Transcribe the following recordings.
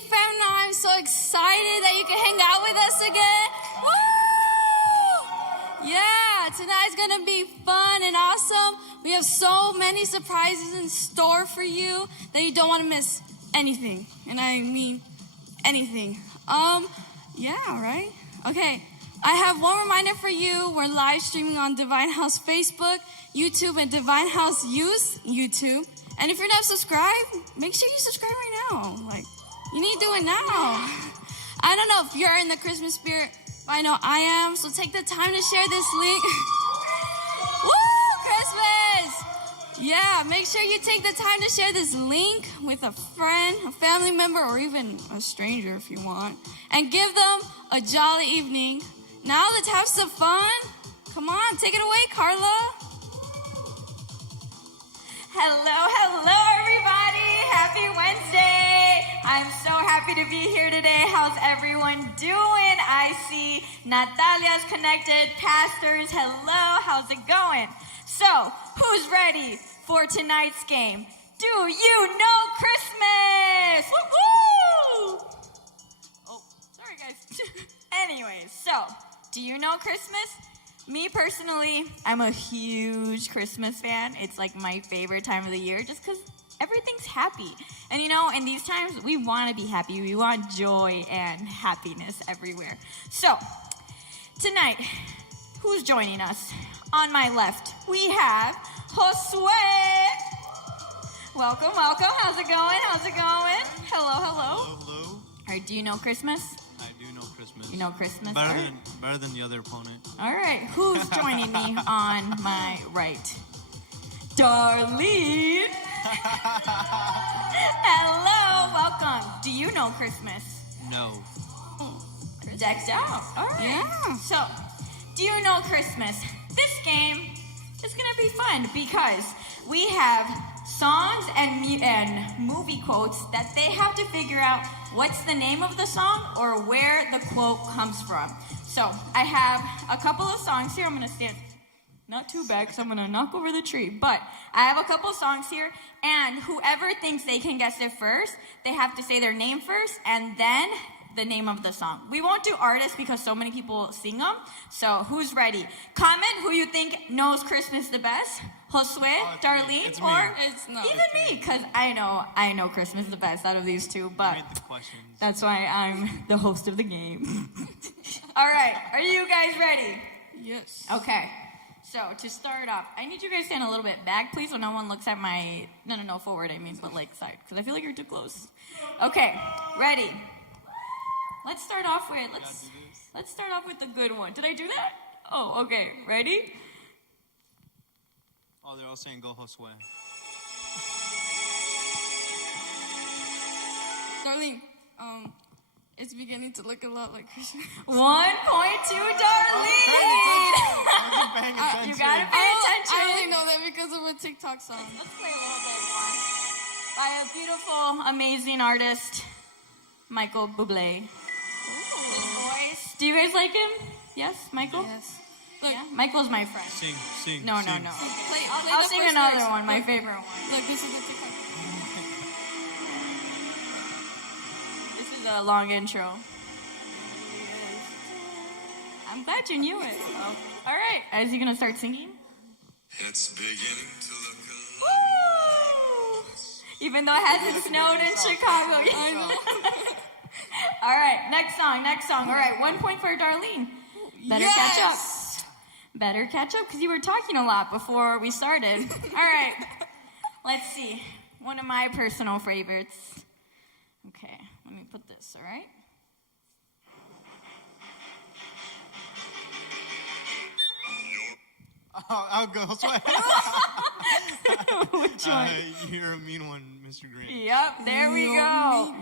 Femna. I'm so excited that you can hang out with us again. Woo! Yeah, tonight's gonna be fun and awesome. We have so many surprises in store for you that you don't want to miss anything. And I mean anything. Yeah, right? Okay, I have one reminder for you. We're live streaming on Divine House Facebook, YouTube, and Divine House Youth YouTube. And if you're not subscribed, make sure you subscribe right now. Like, you need to do it now. I don't know if you're in the Christmas spirit, but I know I am. So take the time to share this link. Woo, Christmas! Yeah, make sure you take the time to share this link with a friend, a family member, or even a stranger if you want. And give them a jolly evening. Now let's have some fun. Come on, take it away, Carla. Hello, everybody. Happy Wednesday. I'm so happy to be here today. How's everyone doing? I see Natalia's connected. Pastors, hello. How's it going? So, who's ready for tonight's game? Do you know Christmas? Woo-hoo! Oh, sorry, guys. Anyways, so, do you know Christmas? Me personally, I'm a huge Christmas fan. It's like my favorite time of the year just because everything's happy. And you know, in these times, we want to be happy. We want joy and happiness everywhere. So, tonight, who's joining us? On my left, we have Josue. Welcome. How's it going? Hello. Hello. All right, do you know Christmas? I do know Christmas. You know Christmas? Better than the other opponent. All right, who's joining me on my right? Darlene. Hello, welcome. Do you know Christmas? No. Decked out. All right. Yeah. So, do you know Christmas? This game is going to be fun because we have songs and movie quotes that they have to figure out what's the name of the song or where the quote comes from. So, I have a couple of songs here. I'm going to stand not too bad because I'm going to knock over the tree. But I have a couple of songs here, and whoever thinks they can guess it first, they have to say their name first and then the name of the song. We won't do artists because so many people sing them. So who's ready? Comment who you think knows Christmas the best. Josue, Darlene, it's or It's not. even me, because I know Christmas the best out of these two, but Read the questions. that's why I'm the host of the game. All right, are you guys ready? Yes. Okay, so to start off, I need you guys to stand a little bit back, please, so no one looks at my, no, forward, I mean, but like side, because I feel like you're too close. Okay, ready? Let's start off with the good one. Did I do that? Oh, okay, ready? Oh, they're all saying go Josue. Darlene, it's beginning to look a lot like Christmas. 1 point to Darlene. I'm paying attention. You gotta pay attention. I only know that because of a TikTok song. Let's play a little bit more. By a beautiful, amazing artist, Michael Bublé. His voice. Do you guys like him? Yes, Michael? Yes. Look, Yeah? Michael's my friend. Sing. No. sing. play I'll the sing first another verse. one, my favorite one. Look, this is the TikTok. This is a long intro. I'm glad you knew it. So. All right, is he gonna start singing? It's beginning to look a lot. Woo! Even though it hasn't snowed in Chicago yet. All right, next song. All right, 1 point for Darlene. Better catch up. Better catch up because you were talking a lot before we started. All right, let's see. One of my personal favorites. Okay, let me put this, all right? I'll go Josue. Which one? You're a mean one, Mr. Grant. Yep, there we go.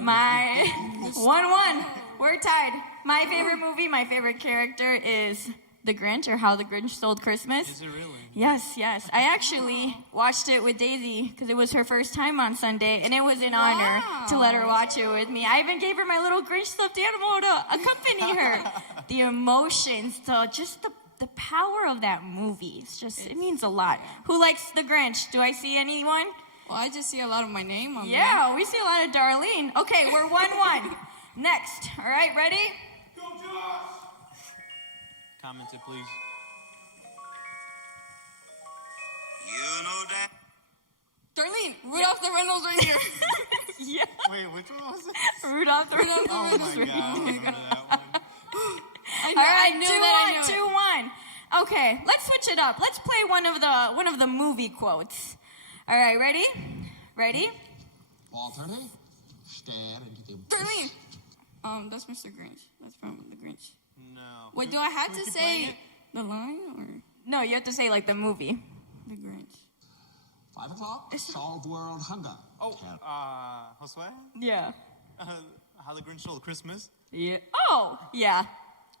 My 1-1. We're tied. My favorite movie, my favorite character is The Grinch, or How the Grinch Stole Christmas. Is it really? Yes. I actually watched it with Daisy because it was her first time on Sunday, and it was an honor to let her watch it with me. I even gave her my little Grinch stuffed animal to accompany her. The emotions, just the power of that movie. It means a lot. Who likes The Grinch? Do I see anyone? Well, I just see a lot of my name on there. Yeah, we see a lot of Darlene. Okay, we're 1-1. Next. All right, ready? Comment it, please. You know that. Darlene, Rudolph the Red-Nosed Reindeer. Yeah. Wait, which one was it? Rudolph the Rudolph the Oh my Red-Nosed god, I Reindeer. remember that one. I All right, knew that. 2-1. Okay, let's switch it up. Let's play one of the movie quotes. All right, ready? Ready? Alternate. Stare into the Darlene. That's Mr. Grinch. That's from The Grinch. No. Wait, do I have We to keep say playing it? the line or No, you have to say like the movie. The Grinch? 5 o'clock. Solve world hunger. Oh, Josue? Yeah. How the Grinch Stole Christmas? Yeah. Oh, yeah.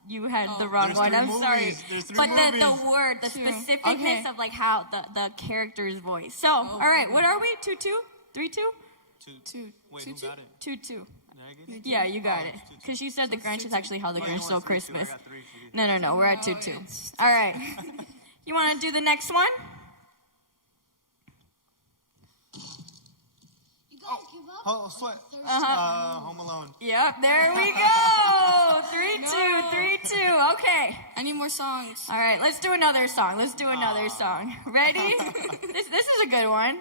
You had the wrong There's one. three I'm movies. sorry. There's three But movies. the word, the True. specificness Okay. of like how the character's voice. So, all right, what are we? 2-2? 3-2? Two. Wait, two, who two? got it? 2-2. Did I get it? Yeah, you got Oh, it. it's 2-2. Because you said the Grinch is actually how the Oh, Grinch you stole want 3-2. Christmas. I got 3. No, we're at 2-2. it's All right. You want to do the next one? You guys give up? Oh, Sweat. Home Alone. Yep, there we go. 3-2, 3-2. Okay. I need more songs. All right, let's do another song. Ready? This is a good one.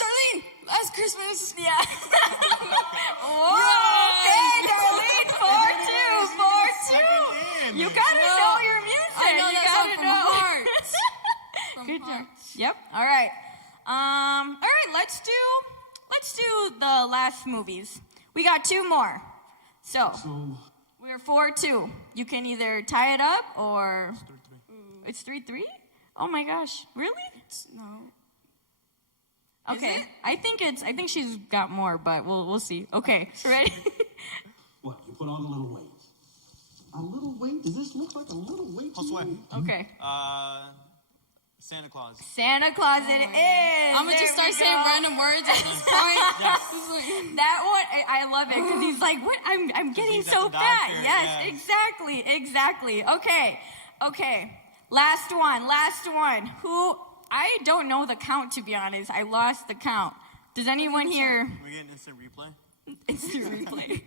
Darlene, last Christmas. Yeah. Okay, Darlene, 4-2, 4-2. Second in. You gotta No. know your music. I know you that gotta song from know. heart. From Good job. heart. Yep. All right. All right. Let's do the last movies. We got 2 more. So we're 4-2. You can either tie it up or it's 3-3. Oh my gosh! Really? No. Okay. it? I think she's got more, but we'll see. Okay. Ready? What? You put on a little weight. A little weight? Does this look like a little weight to Josue. you? Okay. Santa Claus. Santa Claus it is. I'm gonna just There start we saying go. random words at this point. It's like- That one, I love it because he's like, "What? I'm getting he's at so the fat." doctor, Yes, yeah. exactly. Okay. Last one. Who? I don't know the count, to be honest. I lost the count. Does anyone here? We get an instant replay. Instant replay.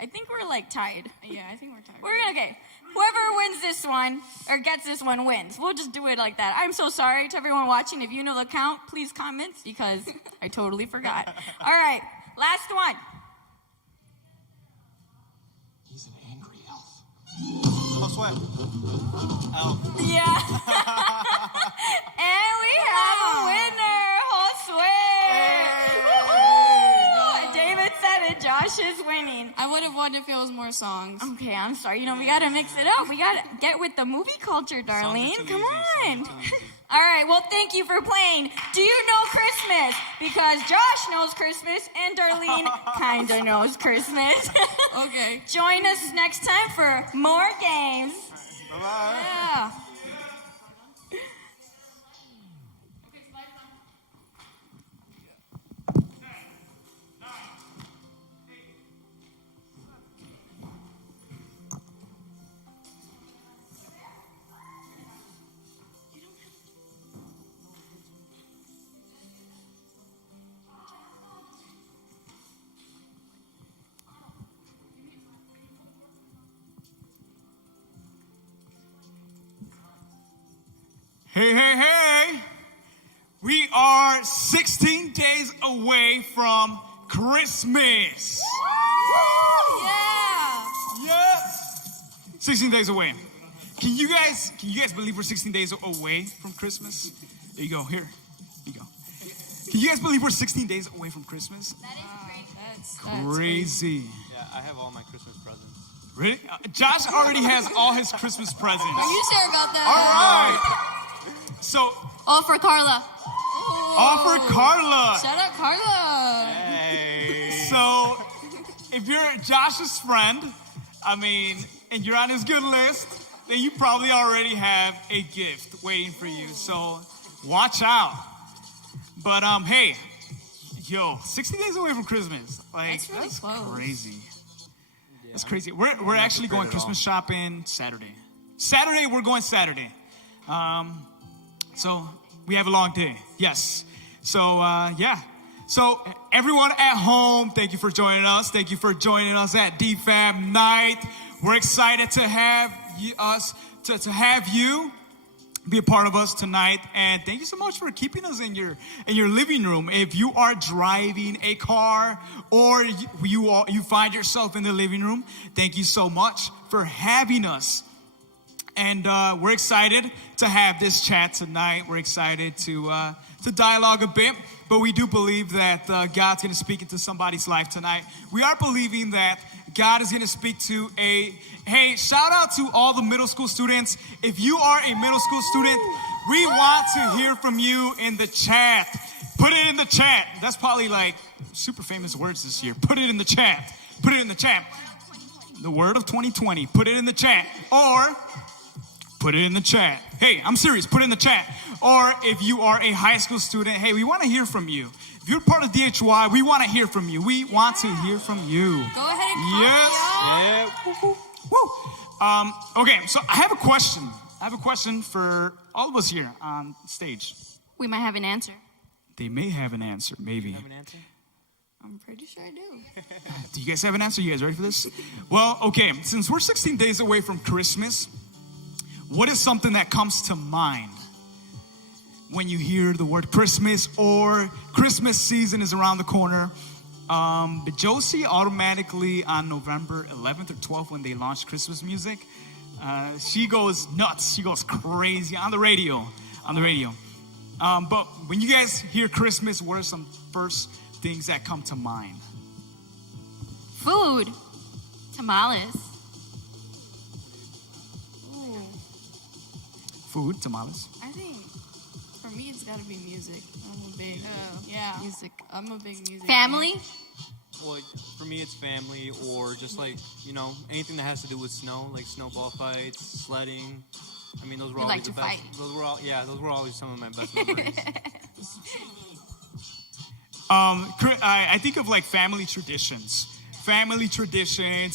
I think we're like tied. Yeah, I think we're tired. Okay. Whoever wins this one or gets this one wins. We'll just do it like that. I'm so sorry to everyone watching. If you know the count, please comment because I totally forgot. All right, last one. He's an angry elf. Josue. Elf. Yeah. And we have a winner, Josue. Woo-hoo! David said it. Josh is winning. I would have won if it was more songs. Okay, I'm sorry. We got to mix it up. We got to get with the movie culture, Songs are Darlene. too Come easy. on. Songs are too easy. All right, well, thank you for playing. Do you know Christmas? Because Josh knows Christmas and Darlene kind of knows Christmas. Okay. Join us next time for more games. Bye-bye. Yeah. Hey. We are 16 days away from Christmas. Yeah. 16 days away. Can you guys believe we're 16 days away from Christmas? There you go. Here you go. Can you guys believe we're 16 days away from Christmas? That's Crazy. Yeah, I have all my Christmas presents. Really? Josh already has all his Christmas presents. Are you sure about that? All right. So, All for Carla. all for Carla. Shout out Carla. Hey. So, if you're Josh's friend, and you're on his good list, then you probably already have a gift waiting for you. So, watch out. But, hey, 60 days away from Christmas. Like, That's really close. crazy. That's crazy. We're actually prepared going at Christmas all. shopping Saturday. We're going Saturday. So We have a long day. Yes. So, yeah. So, everyone at home, thank you for joining us. Thank you for joining us at DFAM Night. We're excited to have to have you be a part of us tonight. And thank you so much for keeping us in your living room. If you are driving a car or you find yourself in the living room, thank you so much for having us. And we're excited to have this chat tonight. We're excited to dialogue a bit, but we do believe that God's going to speak into somebody's life tonight. We are believing that God is going to speak to hey, shout out to all the middle school students. If you are a middle school student, we want to hear from you in the chat. Put it in the chat. That's probably like super famous words this year. Put it in the chat. Put it in the chat. The word of 2020. Put it in the chat. Or put it in the chat. Hey, I'm serious. Put it in the chat. Or if you are a high school student, hey, we want to hear from you. If you're part of DHY, we want to hear from you. We want to hear from you. Go ahead and call Yes. me, Yeah. Woo. Okay, so I have a question. I have a question for all of us here on stage. We might have an answer. They may have an answer, maybe. Have an answer? I'm pretty sure I do. Do you guys have an answer? You guys ready for this? Well, okay, since we're 16 days away from Christmas, what is something that comes to mind when you hear the word Christmas or Christmas season is around the corner? But Josie automatically on November 11th or 12th when they launched Christmas music, she goes nuts. She goes crazy on the radio. But when you guys hear Christmas, what are some first things that come to mind? Food. Tamales. Food, tamales. I think for me it's gotta be music. I'm a big music. I'm a big music. Family. Well, for me, it's family or just like, anything that has to do with snow, like snowball fights, sledding. I mean, those were You always like the to best. fight. Those were always some of my best memories. I think of like family traditions.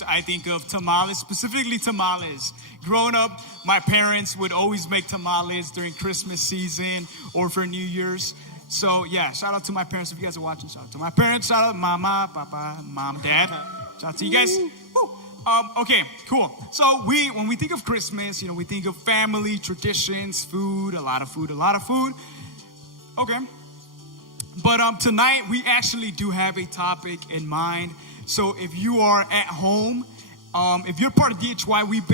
I think of tamales, specifically tamales. Growing up, my parents would always make tamales during Christmas season or for New Year's. So yeah, shout out to my parents if you guys are watching. Shout out to my parents. Shout out mama, papa, mom, dad. Shout out to you guys. Woo. Okay, cool. So when we think of Christmas, we think of family, traditions, food, a lot of food. Okay. But tonight we actually do have a topic in mind. So if you are at home, if you're part of DHY, we've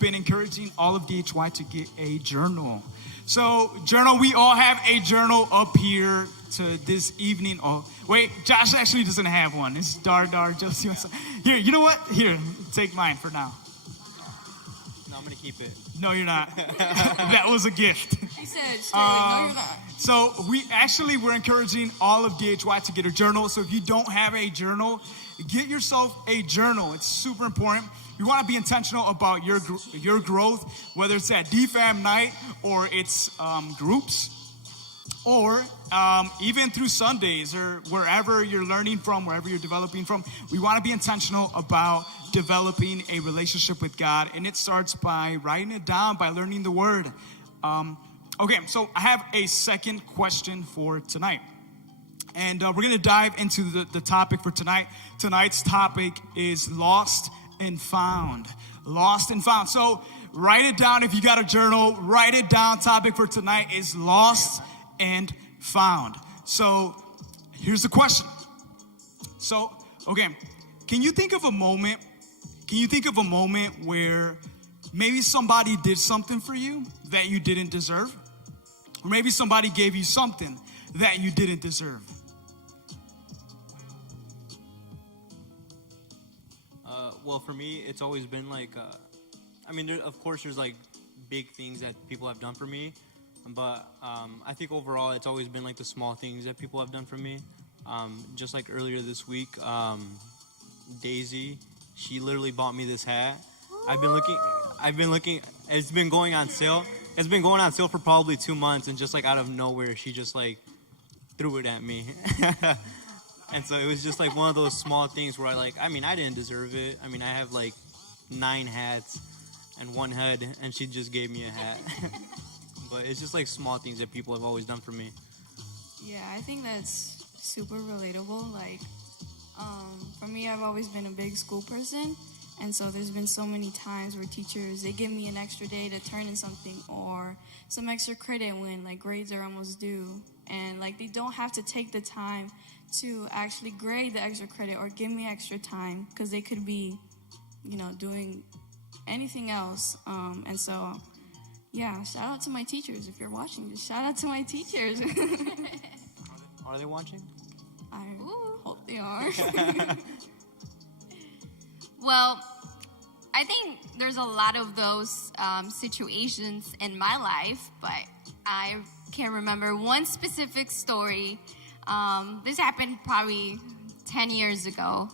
been encouraging all of DHY to get a journal. So journal, we all have a journal up here to this evening. Oh, wait, Josh actually doesn't have one. It's dark. Just here. You know what? Here, take mine for now. No, I'm gonna keep it. No, you're not. That was a gift. He said, no, you're not. So we're encouraging all of DHY to get a journal. So if you don't have a journal, get yourself a journal. It's super important. You want to be intentional about your growth, whether it's at DFAM night or it's groups, or even through Sundays or wherever you're learning from, wherever you're developing from. We want to be intentional about developing a relationship with God, and it starts by writing it down, by learning the Word. Okay, so I have a second question for tonight. And we're going to dive into the topic for tonight. Tonight's topic is lost and found. Lost and found. So write it down if you got a journal. Write it down. Topic for tonight is lost and found. So here's the question. So, okay, can you think of a moment where maybe somebody did something for you that you didn't deserve? Or maybe somebody gave you something that you didn't deserve? Well, for me, it's always been like, of course, there's like big things that people have done for me, but I think overall, it's always been like the small things that people have done for me. Just like earlier this week, Daisy, she literally bought me this hat. I've been looking. It's been going on sale. It's been going on sale for probably 2 months, and just like out of nowhere, she just like threw it at me. And so it was just like one of those small things where I didn't deserve it. I mean, I have like 9 hats and 1 head, and she just gave me a hat. but it's just like small things that people have always done for me. Yeah, I think that's super relatable. Like, for me, I've always been a big school person, and so there's been so many times where teachers, they give me an extra day to turn in something or some extra credit when like grades are almost due, and like they don't have to take the time to actually grade the extra credit or give me extra time because they could be, doing anything else. And so, yeah, shout out to my teachers. If you're watching, just shout out to my teachers. Are they watching? I hope they are. Well, I think there's a lot of those situations in my life, but I can't remember one specific story. This happened probably 10 years ago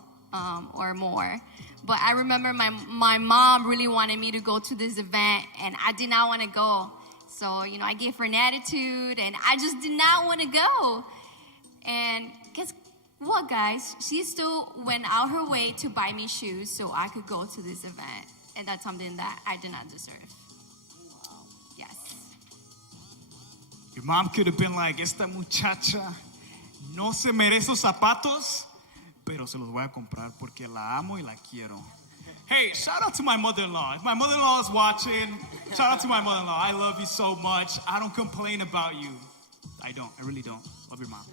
or more. But I remember my mom really wanted me to go to this event, and I did not want to go. So, I gave her an attitude, and I just did not want to go. And guess what, guys? She still went out her way to buy me shoes so I could go to this event. And that's something that I did not deserve. Wow. Yes. Your mom could have been like, esta muchacha no se merece esos zapatos, pero se los voy a comprar porque la amo y la quiero. Hey, shout out to my mother-in-law. If my mother-in-law is watching, shout out to my mother-in-law. I love you so much. I don't complain about you. I don't. I really don't. Love your mom.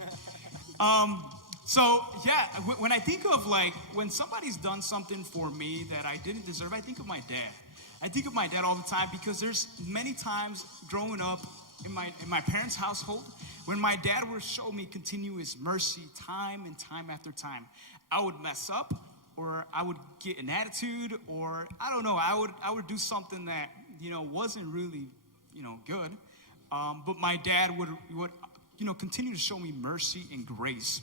So, yeah, when I think of, like, when somebody's done something for me that I didn't deserve, I think of my dad. I think of my dad all the time because there's many times growing up in my parents' household when my dad would show me continuous mercy time and time after time. I would mess up, or I would get an attitude, or I don't know, I would do something that, wasn't really, good. But my dad would continue to show me mercy and grace.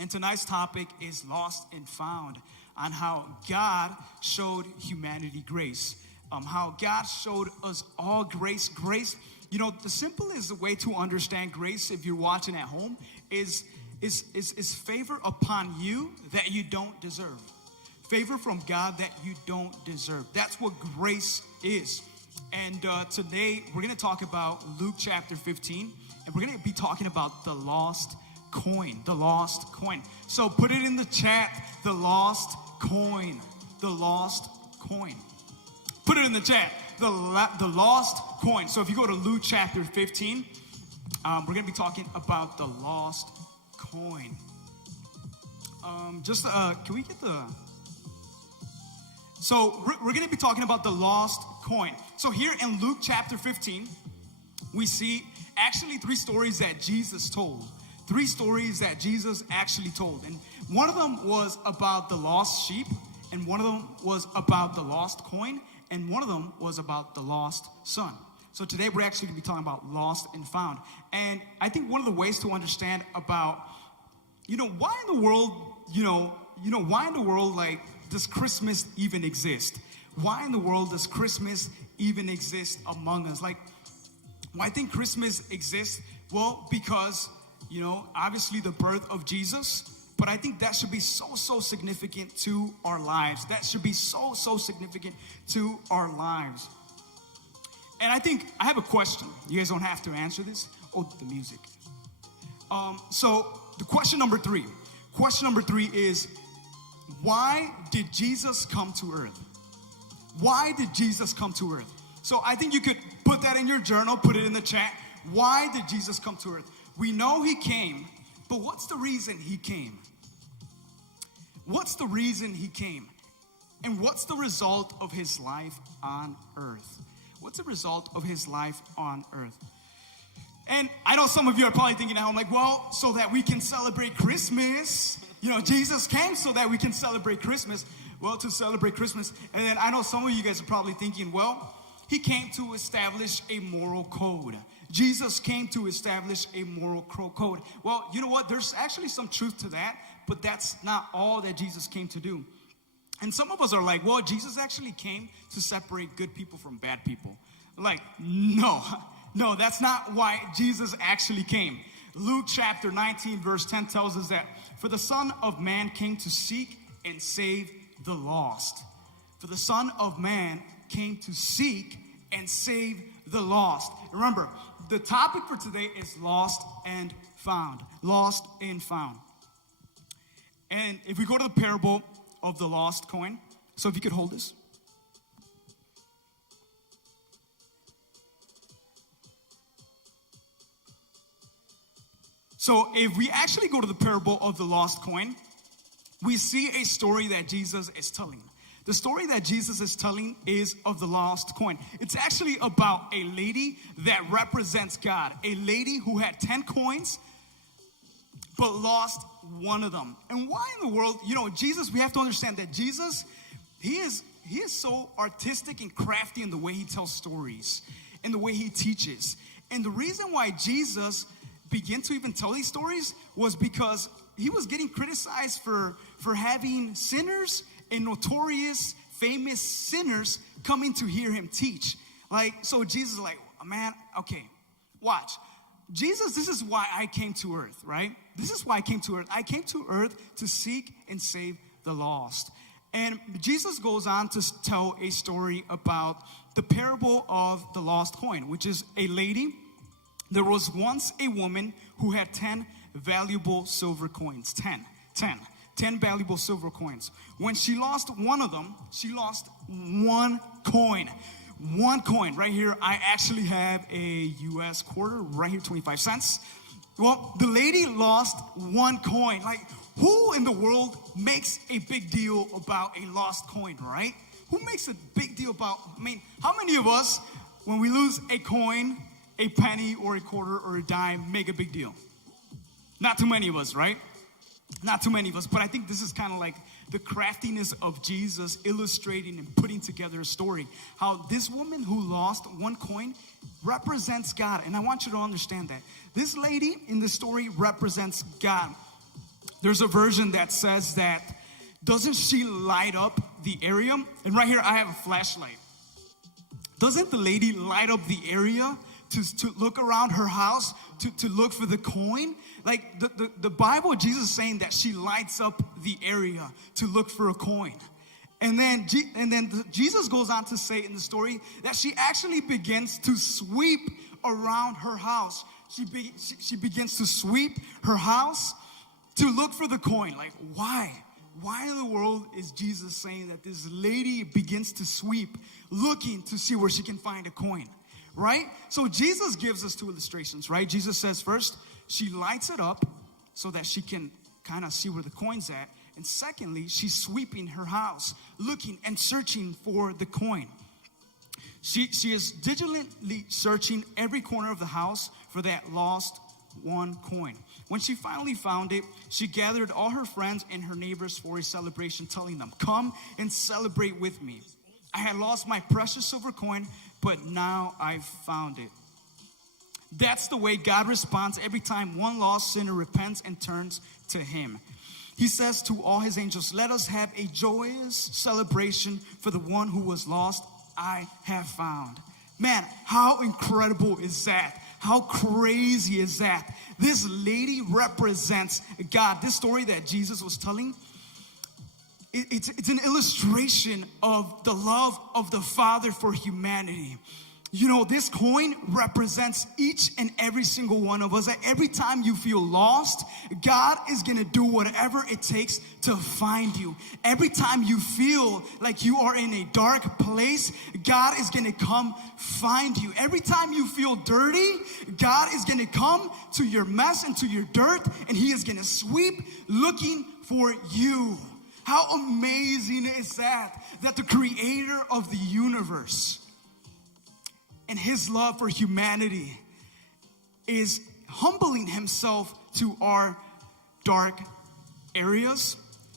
And tonight's topic is Lost and Found, on how God showed humanity grace. How God showed us all grace. Grace, the simplest way to understand grace, if you're watching at home, is favor upon you that you don't deserve. Favor from God that you don't deserve. That's what grace is. And today we're going to talk about Luke chapter 15, and we're going to be talking about the lost coin. The lost coin. So put it in the chat, the lost coin. The lost coin. Put it in the chat, the lost coin. So if you go to Luke chapter 15, we're going to be talking about the lost coin. Can we get the... So we're going to be talking about the lost coin. So here in Luke chapter 15, we see actually 3 stories that Jesus told. 3 stories that Jesus actually told. And one of them was about the lost sheep, and one of them was about the lost coin, and one of them was about the lost son. So today we're actually going to be talking about lost and found. And I think one of the ways to understand about, why in the world, why in the world, like, does Christmas even exist? Why in the world does Christmas even exist among us? Like, why I think Christmas exists? Well, because, obviously the birth of Jesus, but I think that should be so significant to our lives. That should be so significant to our lives. And I think I have a question. You guys don't have to answer this. Oh, the music. So the question number 3. Question number 3 is, why did Jesus come to earth? Why did Jesus come to earth? So I think you could put that in your journal, put it in the chat. Why did Jesus come to earth? We know he came, but what's the reason he came? What's the reason he came? And what's the result of his life on earth? What's the result of his life on earth? And I know some of you are probably thinking at home, like, well, so that we can celebrate Christmas. Jesus came so that we can celebrate Christmas. Well, to celebrate Christmas. And then I know some of you guys are probably thinking, well, he came to establish a moral code. Jesus came to establish a moral code. Well, you know what? There's actually some truth to that, but that's not all that Jesus came to do. And some of us are like, well, Jesus actually came to separate good people from bad people. Like, no, that's not why Jesus actually came. Luke chapter 19 verse 10 tells us that for the Son of Man came to seek and save the lost. For the Son of Man came to seek and save the lost. Remember, the topic for today is lost and found. Lost and found. And if we go to the parable of the lost coin, so if you could hold this. So if we actually go to the parable of the lost coin, we see a story that Jesus is telling. The story that Jesus is telling is of the lost coin. It's actually about a lady that represents God. A lady who had 10 coins, but lost one of them. And why in the world, Jesus, we have to understand that Jesus, he is so artistic and crafty in the way he tells stories, in the way he teaches. And the reason why Jesus began to even tell these stories was because he was getting criticized for having sinners and notorious, famous sinners coming to hear him teach. So Jesus is like, man, okay, watch. Jesus, this is why I came to earth, right? This is why I came to earth. I came to earth to seek and save the lost. And Jesus goes on to tell a story about the parable of the lost coin, which is a lady. There was once a woman who had 10 valuable silver coins. 10 valuable silver coins. When she lost one of them, she lost one coin. One coin. Right here, I actually have a US quarter. Right here, 25 cents. Well, the lady lost one coin. Who in the world makes a big deal about a lost coin, right? Who makes a big deal about, how many of us, when we lose a coin, a penny or a quarter or a dime, make a big deal? Not too many of us, right? Not too many of us, but I think this is kind of like the craftiness of Jesus illustrating and putting together a story. How this woman who lost one coin represents God. And I want you to understand that. This lady in the story represents God. There's a version that says that, doesn't she light up the area? And right here I have a flashlight. Doesn't the lady light up the area to look around her house, to look for the coin? The Bible, Jesus is saying that she lights up the area to look for a coin. And then Jesus goes on to say in the story that she actually begins to sweep around her house. She begins to sweep her house to look for the coin. Why? Why in the world is Jesus saying that this lady begins to sweep, looking to see where she can find a coin? Right? So Jesus gives us two illustrations, right? Jesus says first, she lights it up so that she can kind of see where the coin's at. And secondly, she's sweeping her house, looking and searching for the coin. She is diligently searching every corner of the house for that lost one coin. When she finally found it, she gathered all her friends and her neighbors for a celebration, telling them, "Come and celebrate with me. I had lost my precious silver coin, but now I've found it." That's the way God responds every time one lost sinner repents and turns to him. He says to all his angels, "Let us have a joyous celebration for the one who was lost I have found." Man, how incredible is that? How crazy is that? This lady represents God. This story that Jesus was telling, it's an illustration of the love of the Father for humanity. This coin represents each and every single one of us. That every time you feel lost, God is going to do whatever it takes to find you. Every time you feel like you are in a dark place, God is going to come find you. Every time you feel dirty, God is going to come to your mess and to your dirt, and he is going to sweep looking for you. How amazing is that? That the creator of the universe and his love for humanity is humbling himself to our dark areas,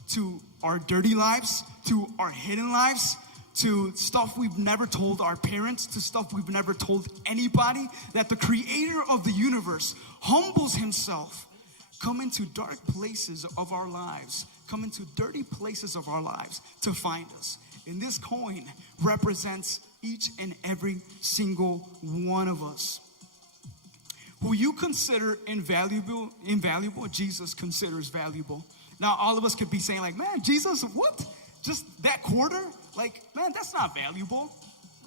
to our dirty lives, to our hidden lives, to stuff we've never told our parents, to stuff we've never told anybody. That the creator of the universe humbles himself, come into dark places of our lives, come into dirty places of our lives to find us. And this coin represents each and every single one of us. Who you consider invaluable, Jesus considers valuable. Now, all of us could be saying man, Jesus, what? Just that quarter? Man, that's not valuable.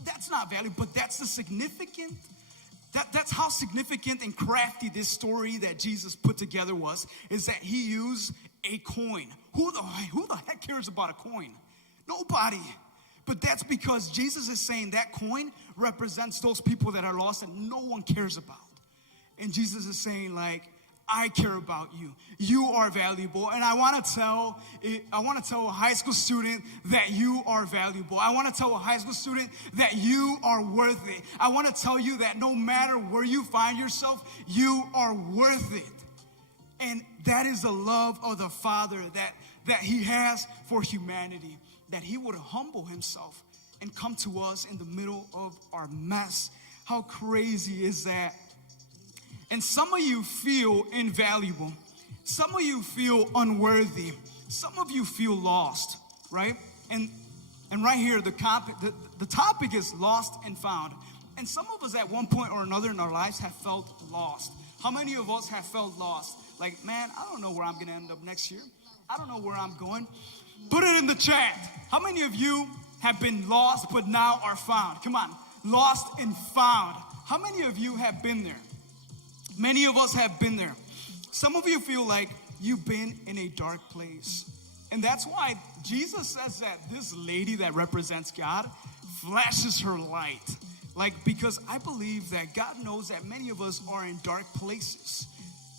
That's not valuable, but that's the significant. That's how significant and crafty this story that Jesus put together was, is that he used a coin. Who the heck cares about a coin? Nobody. But that's because Jesus is saying that coin represents those people that are lost and no one cares about. And Jesus is saying, like, I care about you. You are valuable. And I want to tell a high school student that you are valuable. I want to tell a high school student that you are worth it. I want to tell you that no matter where you find yourself, you are worth it. And that is the love of the Father that he has for humanity, that he would humble himself and come to us in the middle of our mess. How crazy is that? And some of you feel invaluable. Some of you feel unworthy. Some of you feel lost, right? And right here, the topic is lost and found. And some of us at one point or another in our lives have felt lost. How many of us have felt lost? Like, man, I don't know where I'm going to end up next year. I don't know where I'm going. Put it in the chat. How many of you have been lost but now are found? Come on. Lost and found. How many of you have been there? Many of us have been there. Some of you feel like you've been in a dark place. And that's why Jesus says that this lady that represents God flashes her light. Like, because I believe that God knows that many of us are in dark places.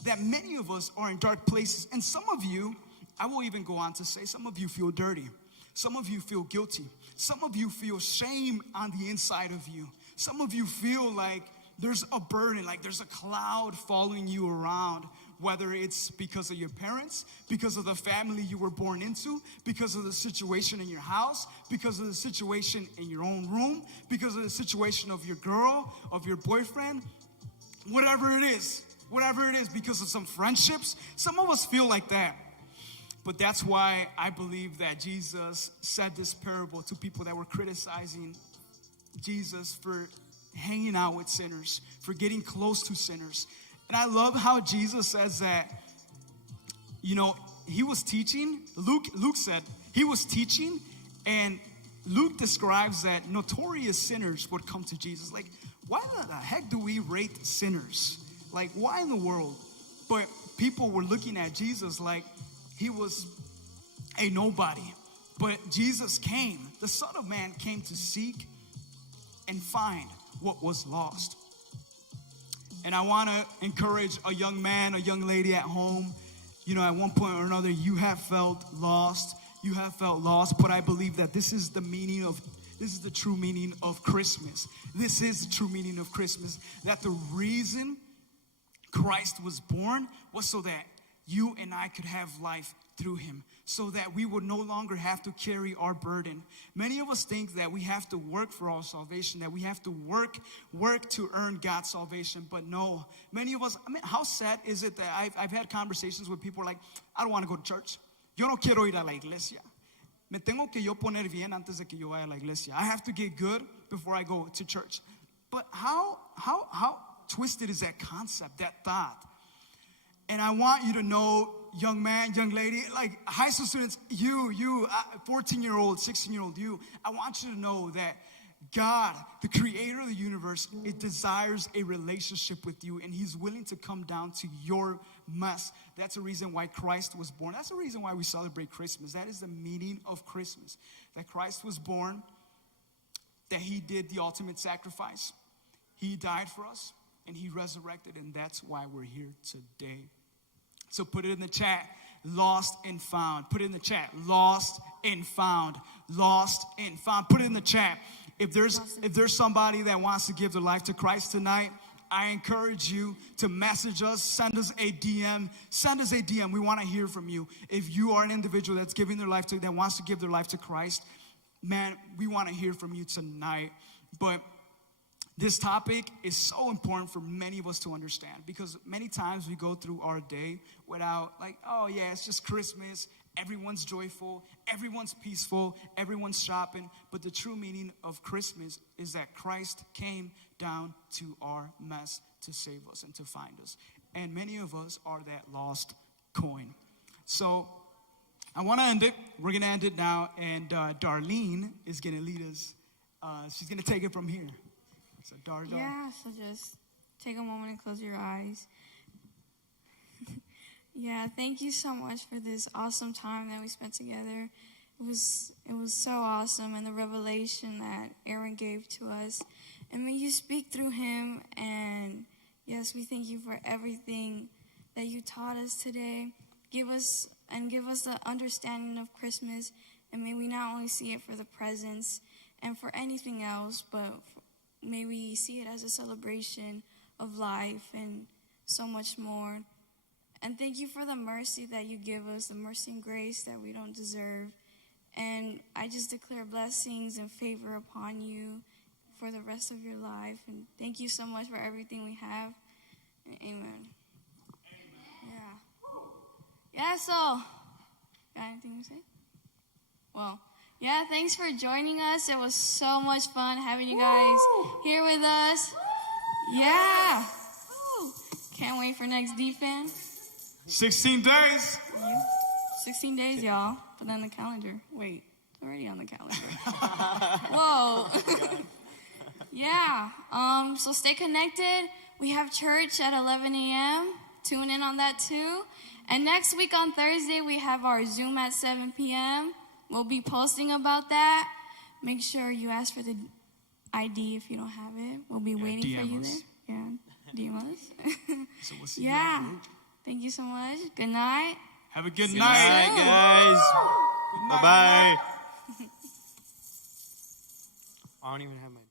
That many of us are in dark places. And some of you, I will even go on to say, some of you feel dirty. Some of you feel guilty. Some of you feel shame on the inside of you. Some of you feel like there's a burden, like there's a cloud following you around, whether it's because of your parents, because of the family you were born into, because of the situation in your house, because of the situation in your own room, because of the situation of your girl, of your boyfriend, whatever it is, because of some friendships. Some of us feel like that. But that's why I believe that Jesus said this parable to people that were criticizing Jesus for hanging out with sinners, for getting close to sinners. And I love how Jesus says that, he was teaching. Luke said he was teaching, and Luke describes that notorious sinners would come to Jesus. Like, why the heck do we rate sinners? Like, why in the world? But people were looking at Jesus like he was a nobody. But Jesus came. The Son of Man came to seek and find what was lost. And I want to encourage a young man, a young lady at home. At one point or another, you have felt lost. You have felt lost. But I believe that this is the true meaning of Christmas. This is the true meaning of Christmas. That the reason Christ was born was so that you and I could have life through him, so that we would no longer have to carry our burden. Many of us think that we have to work for our salvation, that we have to work to earn God's salvation, but no. Many of us, how sad is it that I've had conversations with people like, I don't want to go to church. Yo no quiero ir a la iglesia. Me tengo que yo poner bien antes de que yo vaya a la iglesia. I have to get good before I go to church. But how twisted is that concept, that thought? And I want you to know, young man, young lady, like high school students, you, 14-year-old, 16-year-old, I want you to know that God, the creator of the universe, it desires a relationship with you, and he's willing to come down to your mess. That's the reason why Christ was born. That's the reason why we celebrate Christmas. That is the meaning of Christmas, that Christ was born, that he did the ultimate sacrifice. He died for us, and he resurrected, and that's why we're here today. So put it in the chat, lost and found. Put it in the chat, lost and found. Lost and found. Put it in the chat. If there's somebody that wants to give their life to Christ tonight, I encourage you to message us, send us a DM. Send us a DM. We want to hear from you. If you are an individual that's giving their life that wants to give their life to Christ, man, we want to hear from you tonight. But this topic is so important for many of us to understand, because many times we go through our day without like, oh yeah, it's just Christmas. Everyone's joyful, everyone's peaceful, everyone's shopping. But the true meaning of Christmas is that Christ came down to our mess to save us and to find us. And many of us are that lost coin. So I want to end it. We're going to end it now. And Darlene is going to lead us she's going to take it from here. So, Darja. Yeah, so just take a moment and close your eyes. Yeah, thank you so much for this awesome time that we spent together. It was so awesome, and the revelation that Aaron gave to us. And may you speak through him. And yes, we thank you for everything that you taught us today. Give us the understanding of Christmas. And may we not only see it for the presents and for anything else, but may we see it as a celebration of life and so much more. And thank you for the mercy that you give us, the mercy and grace that we don't deserve. And I just declare blessings and favor upon you for the rest of your life. And thank you so much for everything we have. And amen. Yeah, so, got anything to say? Well, yeah, thanks for joining us. It was so much fun having you guys here with us. Yeah. Can't wait for next defense. 16 days. 16 days, y'all. Put that on the calendar. Wait, it's already on the calendar. Whoa. Yeah. So stay connected. We have church at 11 a.m. Tune in on that too. And next week on Thursday, we have our Zoom at 7 p.m. We'll be posting about that. Make sure you ask for the ID if you don't have it. We'll be waiting DM for you us. there. Yeah, DM us. So we'll see you at Yeah. group. Thank you so much. Good night. Have a good Good night. night, guys. Good night. Bye-bye. I don't even have my